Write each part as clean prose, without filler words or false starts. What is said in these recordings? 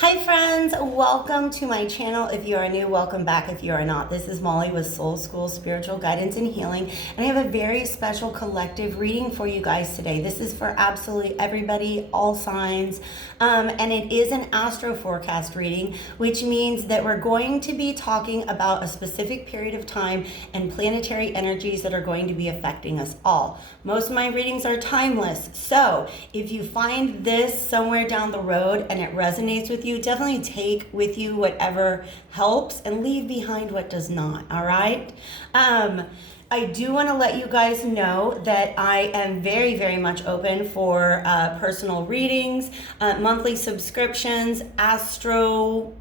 Hi friends, welcome to my channel. If you are new, welcome back if you are not. This is Molly with Soul School Spiritual Guidance and Healing, and I have a very special collective reading for you guys today. This is for absolutely everybody, all signs, and it is an AstroForecast reading, which means that we're going to be talking about a specific period of time and planetary energies that are going to be affecting us all. Most of my readings are timeless, so if you find this somewhere down the road and it resonates with you, definitely take with you whatever helps and leave behind what does not. All right. I do want to let you guys know that I am very, very much open for personal readings, monthly subscriptions, astro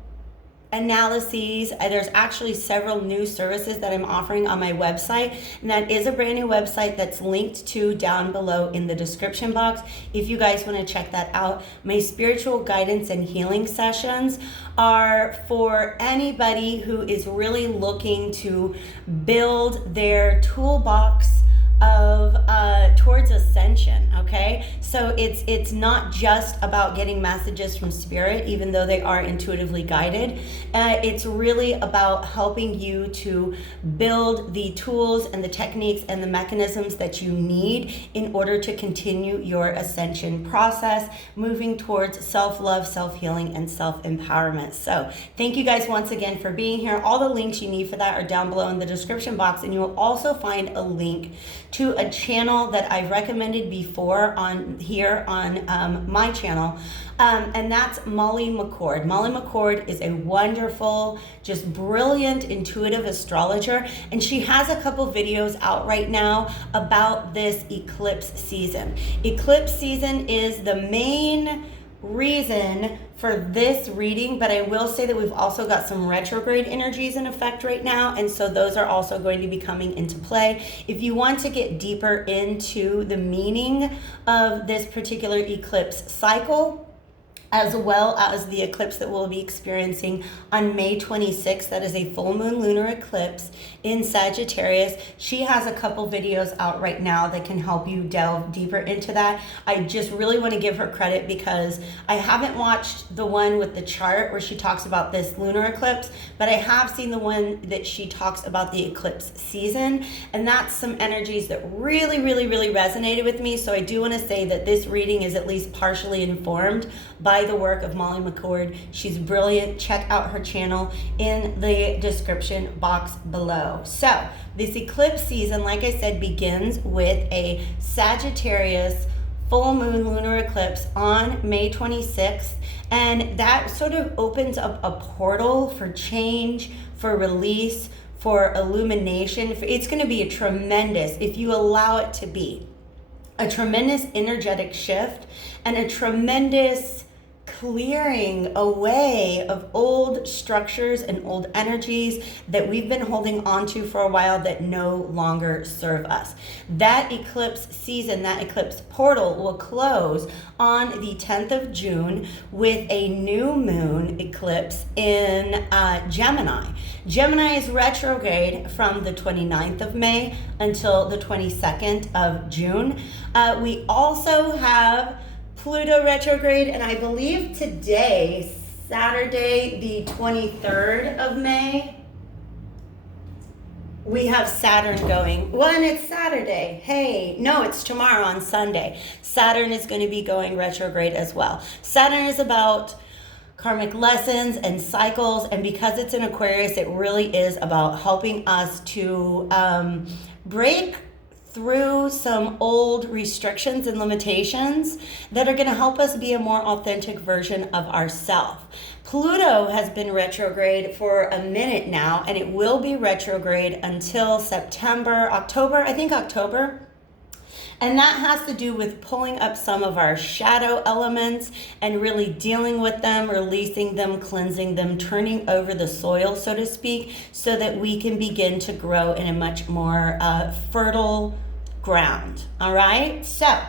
analyses. There's actually several new services that I'm offering on my website, and that is a brand new website that's linked to down below in the description box if you guys want to check that out. My spiritual guidance and healing sessions are for anybody who is really looking to build their toolbox of towards ascension. Okay, so it's not just about getting messages from spirit, even though they are intuitively guided. It's really about helping you to build the tools and the techniques and the mechanisms that you need in order to continue your ascension process, moving towards self-love, self-healing, and self-empowerment. So thank you guys once again for being here. All the links you need for that are down below in the description box, and you will also find a link to a channel that I've recommended before on here on my channel, and that's Molly McCord. Molly McCord is a wonderful, just brilliant, intuitive astrologer, and she has a couple videos out right now about this eclipse season. Eclipse season is the main reason for this reading, but I will say that we've also got some retrograde energies in effect right now, and so those are also going to be coming into play. If you want to get deeper into the meaning of this particular eclipse cycle, as well as the eclipse that we'll be experiencing on May 26th. That is a full moon lunar eclipse in Sagittarius. She has a couple videos out right now that can help you delve deeper into that. I just really want to give her credit because I haven't watched the one with the chart where she talks about this lunar eclipse, but I have seen the one that she talks about the eclipse season, and that's some energies that really, really, really resonated with me. So I do want to say that this reading is at least partially informed by the work of Molly McCord. She's brilliant. Check out her channel in the description box below. So this eclipse season, like I said, begins with a Sagittarius full moon lunar eclipse on May 26th, and that sort of opens up a portal for change, for release, for illumination. It's going to be a tremendous, if you allow it to be, a tremendous energetic shift and a tremendous clearing away of old structures and old energies that we've been holding on to for a while that no longer serve us. That eclipse season, that eclipse portal will close on the 10th of June with a new moon eclipse in Gemini. Gemini is retrograde from the 29th of May until the 22nd of June. We also have Pluto retrograde, and I believe today, Saturday, the 23rd of May, we have Saturn going. Well, and it's Saturday. Hey, no, it's tomorrow on Sunday. Saturn is going to be going retrograde as well. Saturn is about karmic lessons and cycles, and because it's in Aquarius, it really is about helping us to break through some old restrictions and limitations that are going to help us be a more authentic version of ourselves. Pluto has been retrograde for a minute now, and it will be retrograde until October. And that has to do with pulling up some of our shadow elements and really dealing with them, releasing them, cleansing them, turning over the soil, so to speak, so that we can begin to grow in a much more fertile ground. All right? So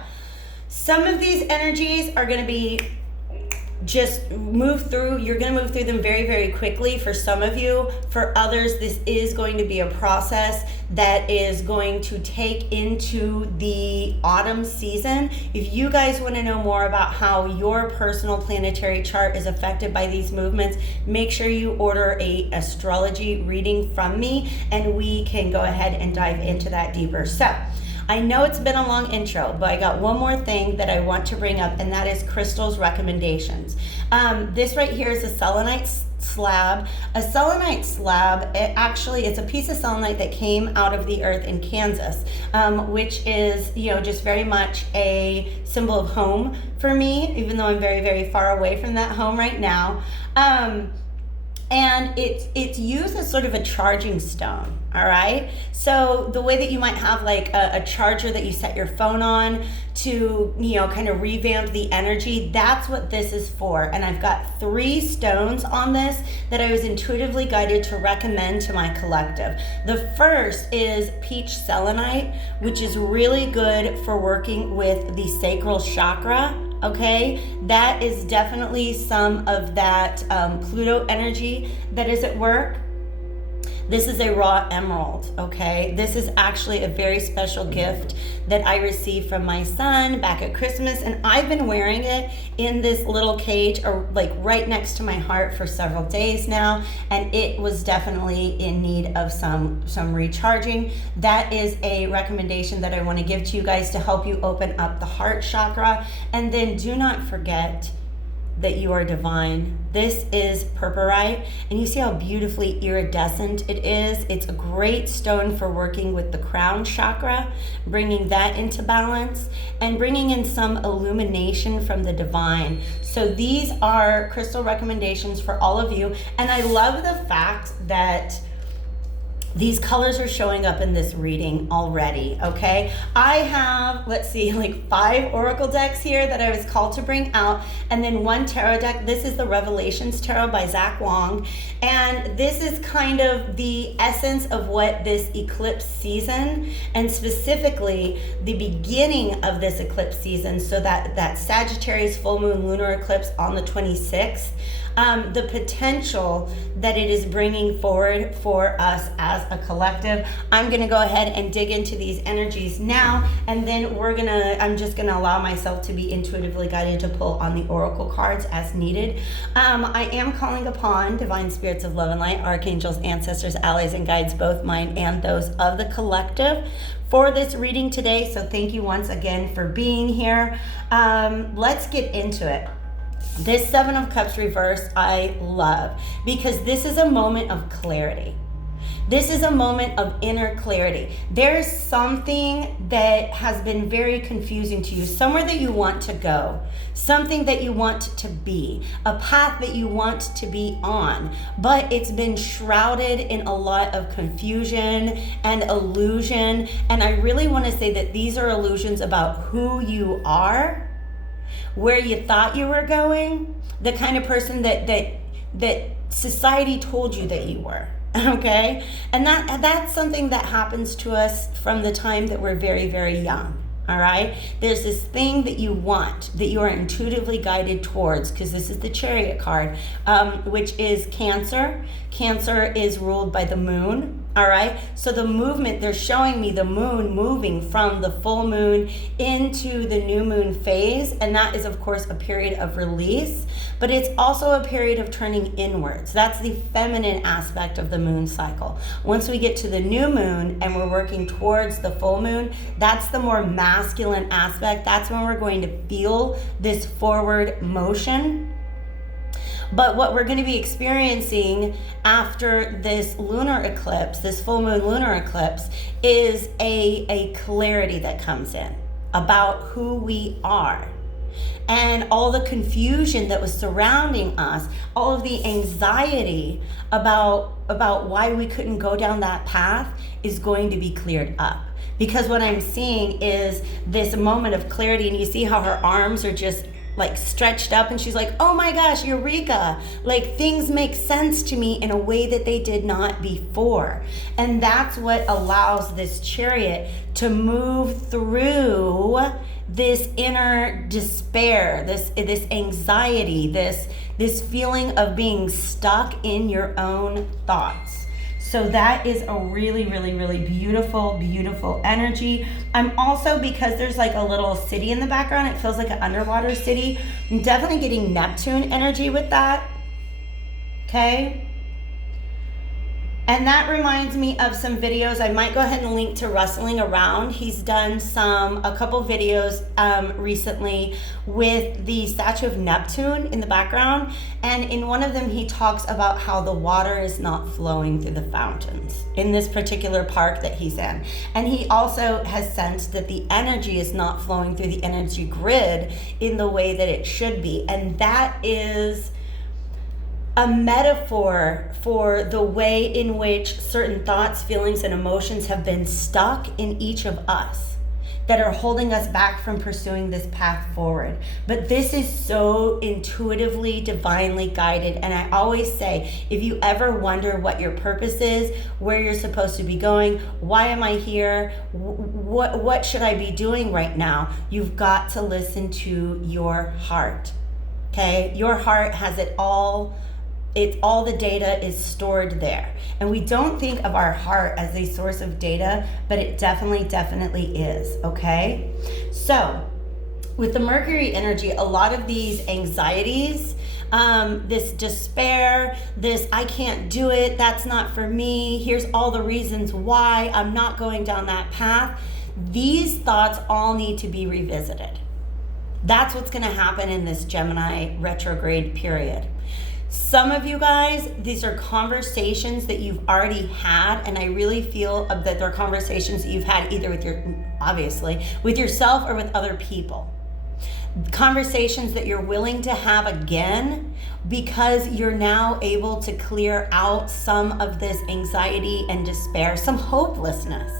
some of these energies are going to be just move through. You're going to move through them very, very quickly for some of you. For others, this is going to be a process that is going to take into the autumn season. If you guys want to know more about how your personal planetary chart is affected by these movements, make sure you order a astrology reading from me, and we can go ahead and dive into that deeper. So I know it's been a long intro, but I got one more thing that I want to bring up, and that is crystals recommendations. This right here is a selenite slab. A selenite slab, it's a piece of selenite that came out of the earth in Kansas, which is, just very much a symbol of home for me, even though I'm very, very far away from that home right now. And it's used as sort of a charging stone, all right? So the way that you might have like a charger that you set your phone on to, kind of revamp the energy, that's what this is for. And I've got 3 stones on this that I was intuitively guided to recommend to my collective. The first is peach selenite, which is really good for working with the sacral chakra. Okay, that is definitely some of that Pluto energy that is at work. This is a raw emerald, okay? This is actually a very special gift that I received from my son back at Christmas, and I've been wearing it in this little cage, or like right next to my heart, for several days now, and it was definitely in need of some recharging. That is a recommendation that I want to give to you guys to help you open up the heart chakra. And then do not forget that you are divine. This is purpurite, and you see how beautifully iridescent it is. It's a great stone for working with the crown chakra, bringing that into balance and bringing in some illumination from the divine. So these are crystal recommendations for all of you, and I love the fact that these colors are showing up in this reading already, okay? I have, like 5 oracle decks here that I was called to bring out, and then 1 tarot deck. This is the Revelations Tarot by Zach Wong, and this is kind of the essence of what this eclipse season, and specifically the beginning of this eclipse season, so that Sagittarius full moon lunar eclipse on the 26th, the potential that it is bringing forward for us as a collective. I'm going to go ahead and dig into these energies now, and then I'm just going to allow myself to be intuitively guided to pull on the oracle cards as needed. I am calling upon divine spirits of love and light, archangels, ancestors, allies, and guides, both mine and those of the collective, for this reading today. So thank you once again for being here. Let's get into it. This 7 of Cups reversed I love, because this is a moment of clarity. This is a moment of inner clarity. There's something that has been very confusing to you, somewhere that you want to go, something that you want to be, a path that you want to be on, but it's been shrouded in a lot of confusion and illusion. And I really want to say that these are illusions about who you are, where you thought you were going, the kind of person that society told you that you were, okay? And that's something that happens to us from the time that we're very, very young, all right? There's this thing that you want, that you are intuitively guided towards, because this is the Chariot card, which is Cancer. Cancer is ruled by the moon. All right, so the movement, they're showing me the moon moving from the full moon into the new moon phase. And that is, of course, a period of release, but it's also a period of turning inwards. That's the feminine aspect of the moon cycle. Once we get to the new moon and we're working towards the full moon, that's the more masculine aspect. That's when we're going to feel this forward motion. But what we're going to be experiencing after this lunar eclipse, this full moon lunar eclipse, is a clarity that comes in about who we are. And all the confusion that was surrounding us, all of the anxiety about why we couldn't go down that path is going to be cleared up. Because what I'm seeing is this moment of clarity, and you see how her arms are just like stretched up, and she's like, oh my gosh, Eureka, like things make sense to me in a way that they did not before. And that's what allows this Chariot to move through this inner despair, this anxiety, this feeling of being stuck in your own thoughts. So that is a really, really, really beautiful, beautiful energy. I'm also, because there's like a little city in the background, it feels like an underwater city. I'm definitely getting Neptune energy with that. Okay. And that reminds me of some videos. I might go ahead and link to Rustling Around. He's done a couple videos recently with the statue of Neptune in the background. And in one of them, he talks about how the water is not flowing through the fountains in this particular park that he's in. And he also has sensed that the energy is not flowing through the energy grid in the way that it should be. And that is a metaphor for the way in which certain thoughts, feelings, and emotions have been stuck in each of us that are holding us back from pursuing this path forward. But this is so intuitively, divinely guided. And I always say, if you ever wonder what your purpose is, where you're supposed to be going, why am I here, what should I be doing right now, you've got to listen to your heart. Okay? Your heart has it all. All the data is stored there. And we don't think of our heart as a source of data, but it definitely is, okay? So, with the Mercury energy, a lot of these anxieties, this despair, this I can't do it, that's not for me, here's all the reasons why I'm not going down that path, these thoughts all need to be revisited. That's what's gonna happen in this Gemini retrograde period. Some of you guys, these are conversations that you've already had, and I really feel that they're conversations that you've had either with yourself or with other people. Conversations that you're willing to have again because you're now able to clear out some of this anxiety and despair, some hopelessness,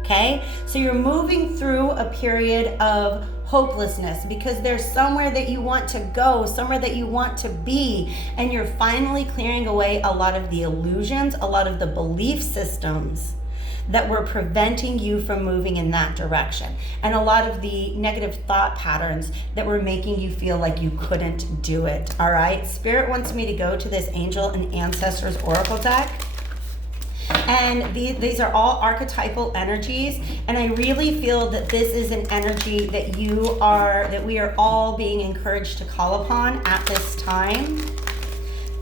okay? So you're moving through a period of hopelessness because there's somewhere that you want to go, somewhere that you want to be, and you're finally clearing away a lot of the illusions, a lot of the belief systems that were preventing you from moving in that direction, and a lot of the negative thought patterns that were making you feel like you couldn't do it. All right, Spirit wants me to go to this Angel and Ancestors Oracle deck. And these are all archetypal energies, and I really feel that this is an energy that we are all being encouraged to call upon at this time.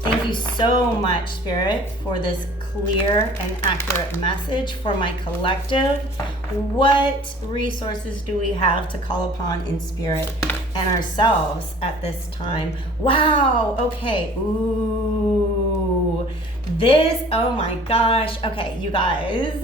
Thank you so much, Spirit, for this clear and accurate message for my collective. What resources do we have to call upon in Spirit and ourselves at this time? Wow, okay, ooh. Oh my gosh, okay, you guys,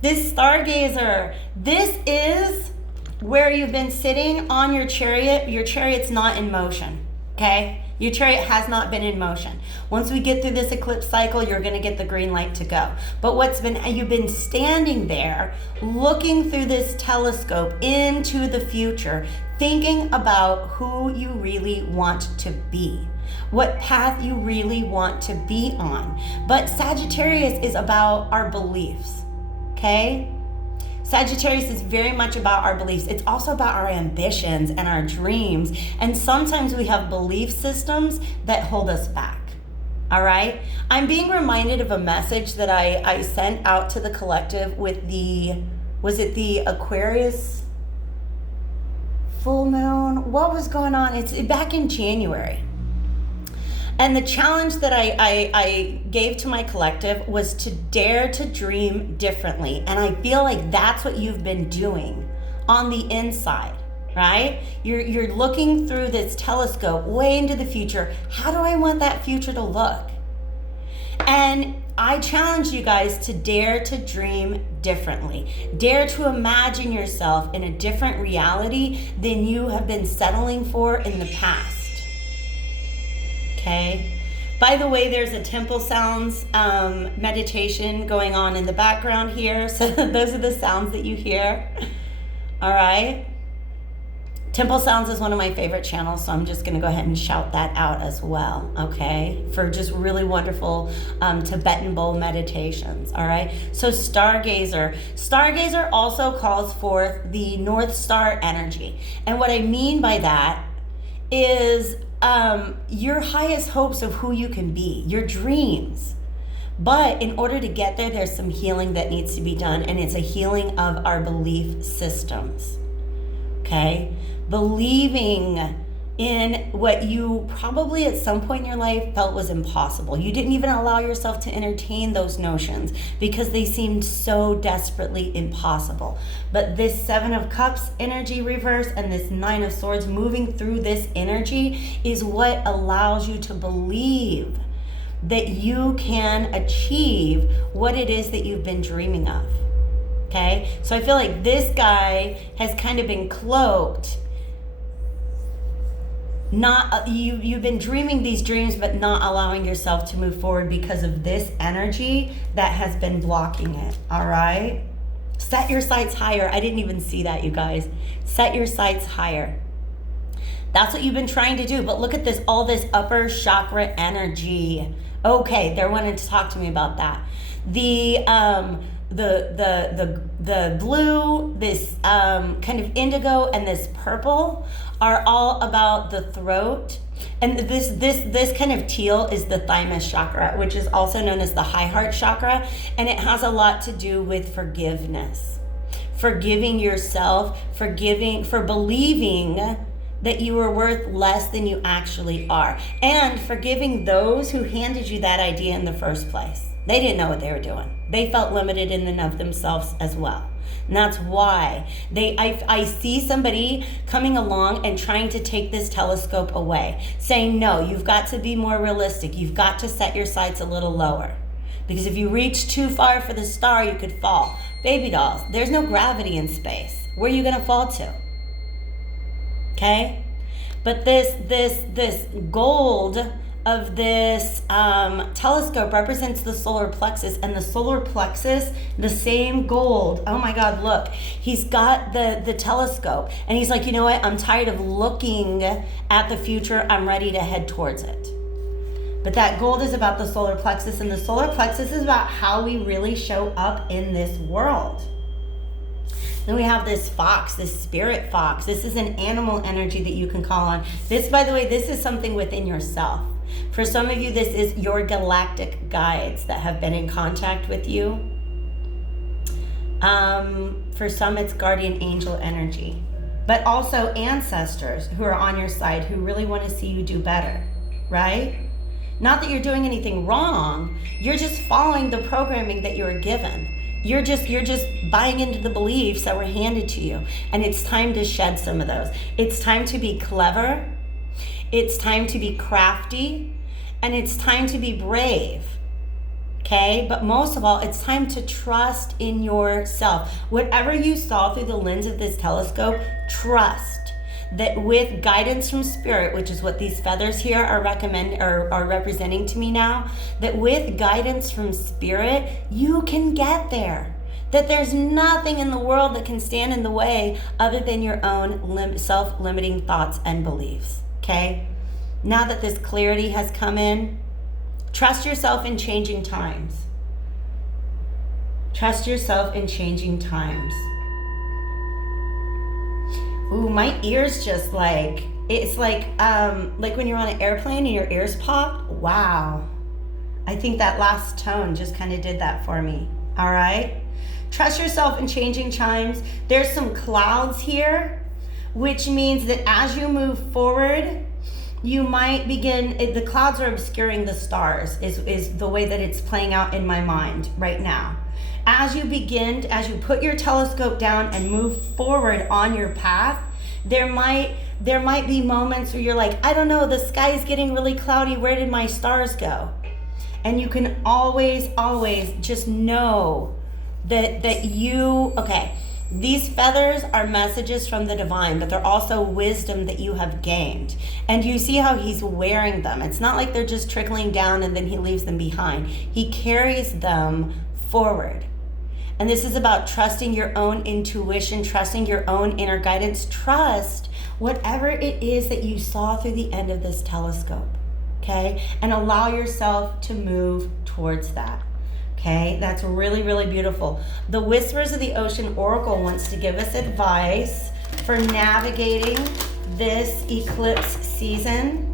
this stargazer, this is where you've been sitting on your chariot. Your chariot's not in motion, okay? Your chariot has not been in motion. Once we get through this eclipse cycle, you're gonna get the green light to go. But you've been standing there, looking through this telescope into the future, thinking about who you really want to be, what path you really want to be on. But Sagittarius is about our beliefs, okay? Sagittarius is very much about our beliefs. It's also about our ambitions and our dreams. And sometimes we have belief systems that hold us back, all right? I'm being reminded of a message that I sent out to the collective with was it the Aquarius full moon? What was going on? It's back in January. And the challenge that I gave to my collective was to dare to dream differently. And I feel like that's what you've been doing on the inside, right? You're looking through this telescope way into the future. How do I want that future to look? And I challenge you guys to dare to dream differently. Dare to imagine yourself in a different reality than you have been settling for in the past. Okay. By the way, there's a temple sounds meditation going on in the background here. So those are the sounds that you hear. All right. Temple Sounds is one of my favorite channels, so I'm just going to go ahead and shout that out as well, okay? For just really wonderful Tibetan bowl meditations, all right? So Stargazer. Stargazer also calls forth the North Star energy. And what I mean by that is your highest hopes of who you can be, your dreams. But in order to get there, there's some healing that needs to be done, and it's a healing of our belief systems, okay? Believing in what you probably at some point in your life felt was impossible. You didn't even allow yourself to entertain those notions because they seemed so desperately impossible. But this Seven of Cups energy reverse and this Nine of Swords moving through this energy is what allows you to believe that you can achieve what it is that you've been dreaming of. Okay? So I feel like this guy has kind of been cloaked. You've been dreaming these dreams but not allowing yourself to move forward because of this energy that has been blocking it. All right? Set your sights higher. I didn't even see that, you guys. Set your sights higher. That's what you've been trying to do. But look at this, all this upper chakra energy. Okay, they're wanting to talk to me about that. The blue, this kind of indigo, and this purple are all about the throat. And this kind of teal is the thymus chakra, which is also known as the high heart chakra. And it has a lot to do with forgiveness. Forgiving yourself, for believing that you are worth less than you actually are. And forgiving those who handed you that idea in the first place. They didn't know what they were doing. They felt limited in and of themselves as well. And that's why I see somebody coming along and trying to take this telescope away, saying, no, you've got to be more realistic. You've got to set your sights a little lower. Because if you reach too far for the star, you could fall. Baby dolls, there's no gravity in space. Where are you gonna fall to? Okay? But this gold of this telescope represents the solar plexus, and the solar plexus, the same gold. Oh my God, look, he's got the telescope, and he's like, you know what? I'm tired of looking at the future. I'm ready to head towards it. But that gold is about the solar plexus, and the solar plexus is about how we really show up in this world. Then we have this fox, this spirit fox. This is an animal energy that you can call on. This, by the way, this is something within yourself. For some of you, this is your galactic guides that have been in contact with you. For some, it's guardian angel energy. But also ancestors who are on your side who really want to see you do better, right? Not that you're doing anything wrong. You're just following the programming that you were given. You're just buying into the beliefs that were handed to you. And it's time to shed some of those. It's time to be clever. It's time to be crafty. And it's time to be brave. Okay? But most of all, it's time to trust in yourself. Whatever you saw through the lens of this telescope, trust that with guidance from spirit, which is what these feathers here are representing to me now, that with guidance from spirit, you can get there. That there's nothing in the world that can stand in the way other than your own self-limiting thoughts and beliefs, okay? Now that this clarity has come in, trust yourself in changing times. Trust yourself in changing times. Ooh, my ears just like, it's like when you're on an airplane and your ears pop. Wow. I think that last tone just kind of did that for me. All right. Trust yourself in changing times. There's some clouds here, which means that as you move forward, you might begin, the clouds are obscuring the stars is the way that it's playing out in my mind right now. As you put your telescope down and move forward on your path, there might be moments where you're like, I don't know, the sky is getting really cloudy. Where did my stars go? And you can always just know that these feathers are messages from the divine, but they're also wisdom that you have gained. And you see how he's wearing them. It's not like they're just trickling down and then he leaves them behind. He carries them forward. And this is about trusting your own intuition, trusting your own inner guidance. Trust whatever it is that you saw through the end of this telescope, okay? And allow yourself to move towards that, okay? That's really, really beautiful. The Whispers of the Ocean Oracle wants to give us advice for navigating this eclipse season.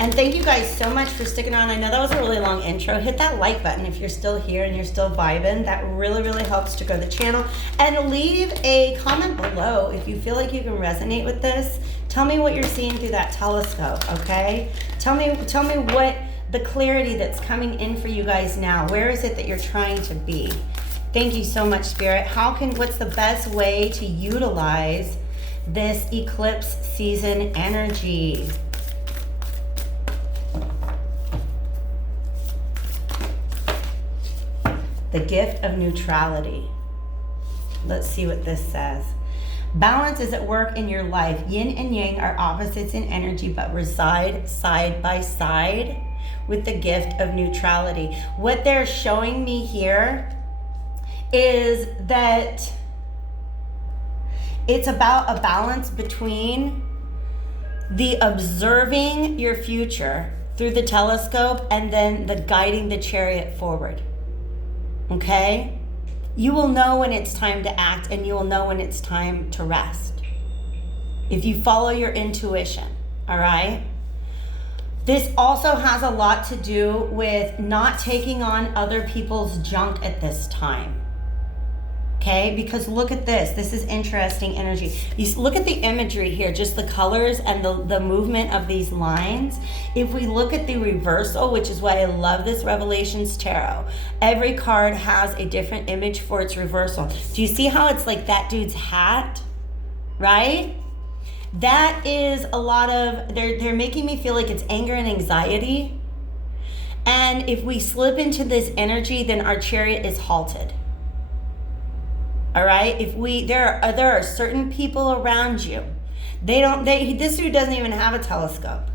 And thank you guys so much for sticking around. I know that was a really long intro. Hit that like button if you're still here and you're still vibing. That really, really helps to grow the channel. And leave a comment below if you feel like you can resonate with this. Tell me what you're seeing through that telescope, okay? Tell me what the clarity that's coming in for you guys now. Where is it that you're trying to be? Thank you so much, Spirit. What's the best way to utilize this eclipse season energy? The gift of neutrality. Let's see what this says. Balance is at work in your life. Yin and yang are opposites in energy, but reside side by side with the gift of neutrality. What they're showing me here is that it's about a balance between the observing your future through the telescope and then the guiding the chariot forward. Okay? You will know when it's time to act, and you will know when it's time to rest if you follow your intuition. All right? This also has a lot to do with not taking on other people's junk at this time. Okay, because look at this. This is interesting energy. You look at the imagery here, just the colors and the movement of these lines. If we look at the reversal, which is why I love this Revelations Tarot, every card has a different image for its reversal. Do you see how it's like that dude's hat, right? That is a lot of, they're making me feel like it's anger and anxiety. And if we slip into this energy, then our chariot is halted. All right, there are certain people around you. This dude doesn't even have a telescope.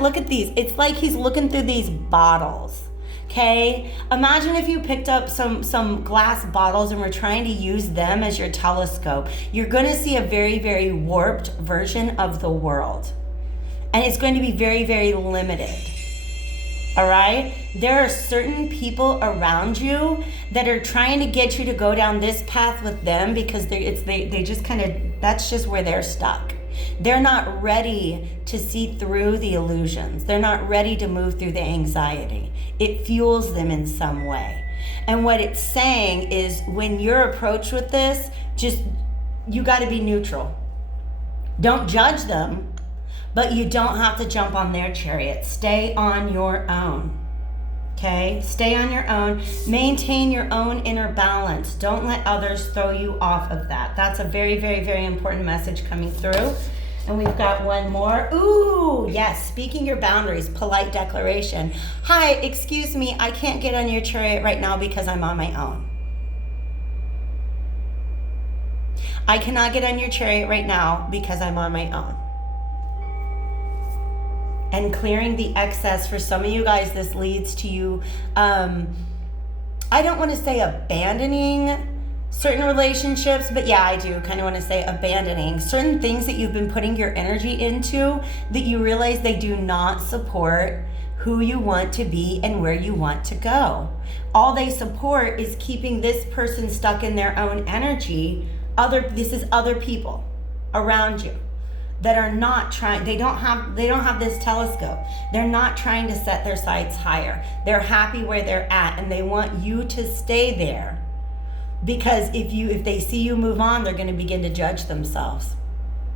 Look at these. It's like he's looking through these bottles. Okay, imagine if you picked up some glass bottles and were trying to use them as your telescope. You're going to see a very, very warped version of the world, and it's going to be very, very limited. All right, there are certain people around you that are trying to get you to go down this path with them because they just kind of, that's just where they're stuck. They're not ready to see through the illusions. They're not ready to move through the anxiety. It fuels them in some way. And what it's saying is when you're approached with this, you got to be neutral. Don't judge them. But you don't have to jump on their chariot. Stay on your own. Okay? Stay on your own. Maintain your own inner balance. Don't let others throw you off of that. That's a very, very, very important message coming through. And we've got one more. Ooh, yes. Speaking your boundaries. Polite declaration. Hi, excuse me. I can't get on your chariot right now because I'm on my own. I cannot get on your chariot right now because I'm on my own. And clearing the excess. For some of you guys, this leads to you, I don't want to say abandoning certain relationships, but yeah, I do kind of want to say abandoning certain things that you've been putting your energy into that you realize they do not support who you want to be and where you want to go. All they support is keeping this person stuck in their own energy. This is other people around you that are not trying, they don't have this telescope. They're not trying to set their sights higher. They're happy where they're at, and they want you to stay there because if they see you move on, they're going to begin to judge themselves.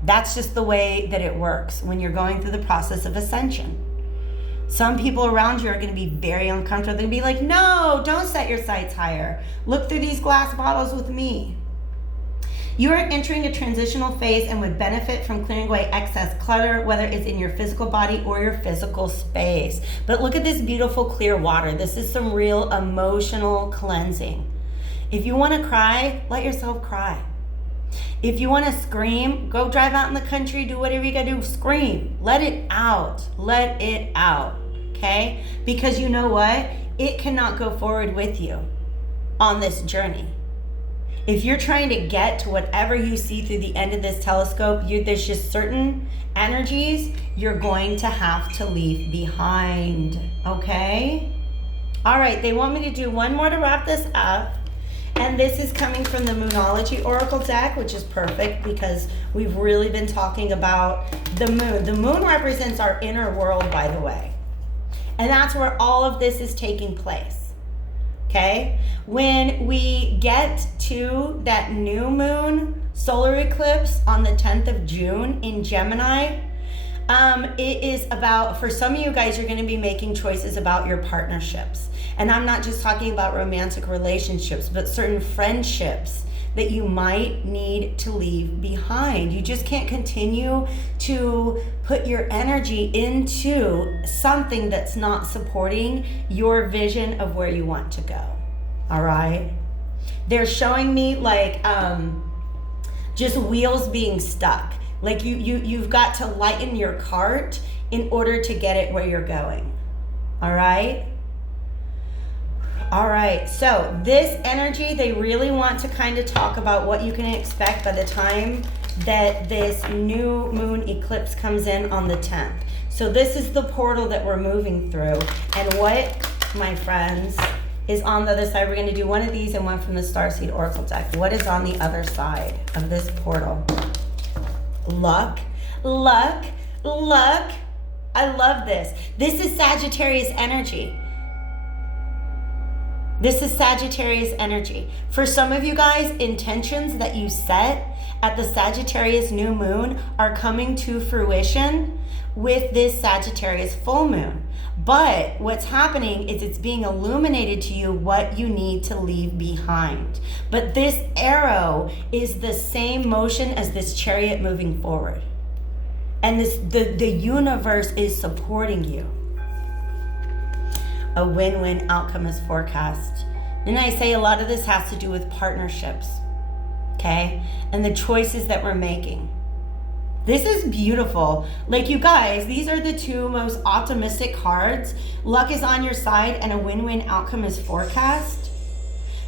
That's just the way that it works when you're going through the process of ascension. Some people around you are going to be very uncomfortable. They're going to be like, no, don't set your sights higher. Look through these glass bottles with me. You are entering a transitional phase and would benefit from clearing away excess clutter, whether it's in your physical body or your physical space. But look at this beautiful clear water. This is some real emotional cleansing. If you want to cry, let yourself cry. If you want to scream, go drive out in the country, do whatever you got to do, scream. Let it out. Let it out. okay? Because you know what? It cannot go forward with you on this journey. If you're trying to get to whatever you see through the end of this telescope, there's just certain energies you're going to have to leave behind, okay? All right, they want me to do one more to wrap this up. And this is coming from the Moonology Oracle deck, which is perfect because we've really been talking about the moon. The moon represents our inner world, by the way. And that's where all of this is taking place, okay? When we get to that new moon solar eclipse on the 10th of June in Gemini, it is about, for some of you guys, you're going to be making choices about your partnerships. And I'm not just talking about romantic relationships, but certain friendships that you might need to leave behind. You just can't continue to put your energy into something that's not supporting your vision of where you want to go. All right? They're showing me like just wheels being stuck. Like you've got to lighten your cart in order to get it where you're going. All right? All right, so this energy, they really want to kind of talk about what you can expect by the time that this new moon eclipse comes in on the 10th. So this is the portal that we're moving through. And what, my friends, is on the other side? We're going to do one of these and one from the Starseed Oracle deck. What is on the other side of this portal? Luck, luck, luck. I love this. This is Sagittarius energy. This is Sagittarius energy. For some of you guys, intentions that you set at the Sagittarius new moon are coming to fruition with this Sagittarius full moon. But what's happening is it's being illuminated to you what you need to leave behind. But this arrow is the same motion as this chariot moving forward. And the universe is supporting you. A win-win outcome is forecast. And I say a lot of this has to do with partnerships, okay? And the choices that we're making. This is beautiful. Like, you guys, these are the two most optimistic cards. Luck is on your side and a win-win outcome is forecast.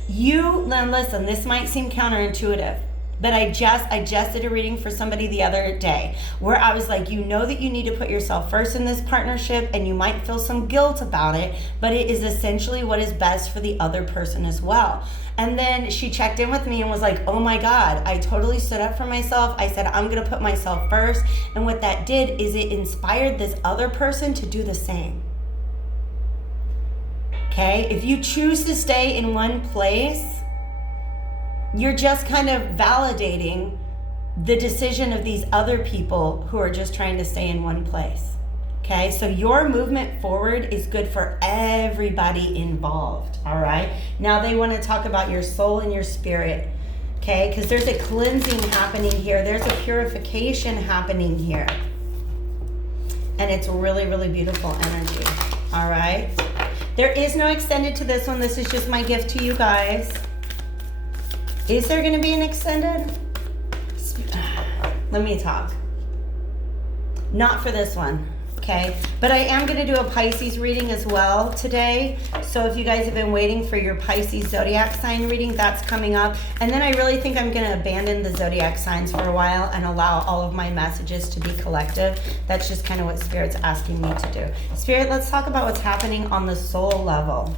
Now listen, this might seem counterintuitive, but I just did a reading for somebody the other day where I was like, you know that you need to put yourself first in this partnership and you might feel some guilt about it, but it is essentially what is best for the other person as well. And then she checked in with me and was like, oh my God, I totally stood up for myself. I said, I'm gonna put myself first. And what that did is it inspired this other person to do the same. Okay, if you choose to stay in one place, you're just kind of validating the decision of these other people who are just trying to stay in one place. Okay, so your movement forward is good for everybody involved. All right, now they want to talk about your soul and your spirit. Okay, because there's a cleansing happening here. There's a purification happening here. And it's really, really beautiful energy. All right, there is no extended to this one. This is just my gift to you guys. Is there going to be an extended? Let me talk. Not for this one, okay? But I am going to do a Pisces reading as well today. So if you guys have been waiting for your Pisces zodiac sign reading, that's coming up. And then I really think I'm going to abandon the zodiac signs for a while and allow all of my messages to be collective. That's just kind of what Spirit's asking me to do. Spirit, let's talk about what's happening on the soul level.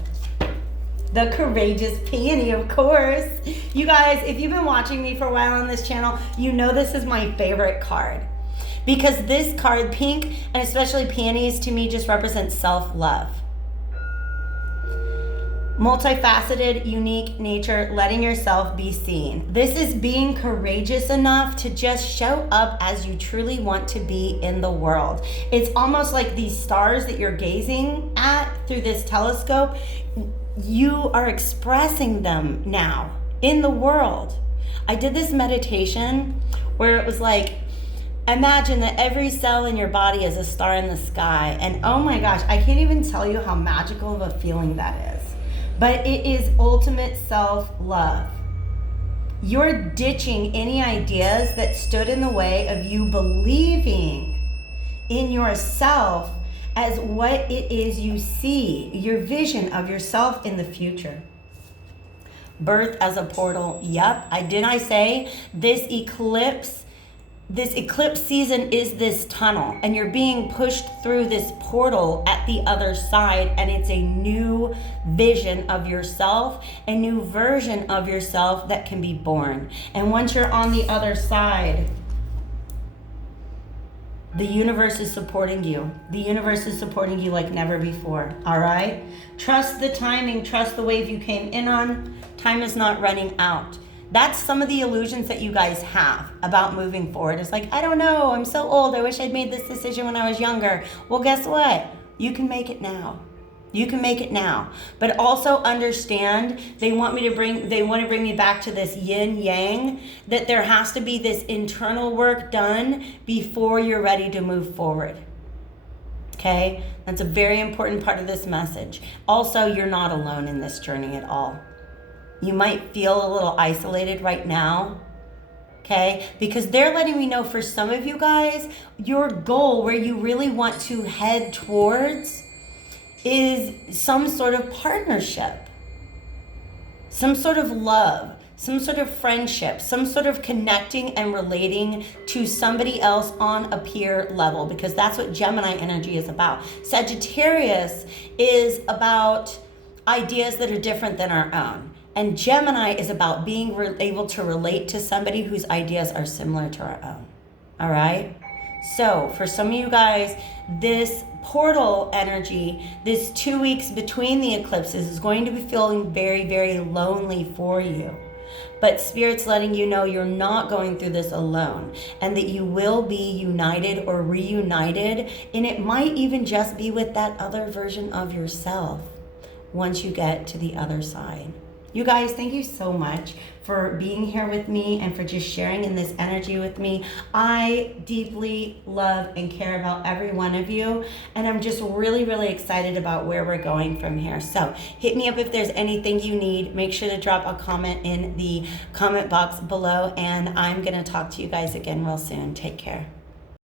The courageous peony, of course. You guys, if you've been watching me for a while on this channel, you know this is my favorite card. Because this card, pink, and especially peonies, to me just represents self-love. Multifaceted, unique nature, letting yourself be seen. This is being courageous enough to just show up as you truly want to be in the world. It's almost like these stars that you're gazing at through this telescope. You are expressing them now in the world. I did this meditation where it was like, imagine that every cell in your body is a star in the sky. And oh my gosh, I can't even tell you how magical of a feeling that is. But it is ultimate self-love. You're ditching any ideas that stood in the way of you believing in yourself as what it is you see, your vision of yourself in the future. Birth as a portal. Yep, I say this eclipse season is this tunnel, and you're being pushed through this portal at the other side, and it's a new vision of yourself, a new version of yourself that can be born. And once you're on the other side, the universe is supporting you. The universe is supporting you like never before, all right? Trust the timing, trust the wave you came in on. Time is not running out. That's some of the illusions that you guys have about moving forward. It's like, I don't know, I'm so old. I wish I'd made this decision when I was younger. Well, guess what? You can make it now. You can make it now. But also understand, they want to bring me back to this yin yang, that there has to be this internal work done before you're ready to move forward. Okay? That's a very important part of this message. Also, you're not alone in this journey at all. You might feel a little isolated right now, okay? Because they're letting me know, for some of you guys, your goal, where you really want to head towards, is some sort of partnership, some sort of love, some sort of friendship, some sort of connecting and relating to somebody else on a peer level, because that's what Gemini energy is about. Sagittarius is about ideas that are different than our own. And Gemini is about being able to relate to somebody whose ideas are similar to our own. All right? So for some of you guys, this portal energy, this 2 weeks between the eclipses, is going to be feeling very, very lonely for you. But Spirit's letting you know you're not going through this alone, and that you will be united or reunited, and it might even just be with that other version of yourself once you get to the other side. You guys, thank you so much for being here with me and for just sharing in this energy with me. I deeply love and care about every one of you, and I'm just really, really excited about where we're going from here. So hit me up if there's anything you need. Make sure to drop a comment in the comment box below, and I'm going to talk to you guys again real soon. Take care.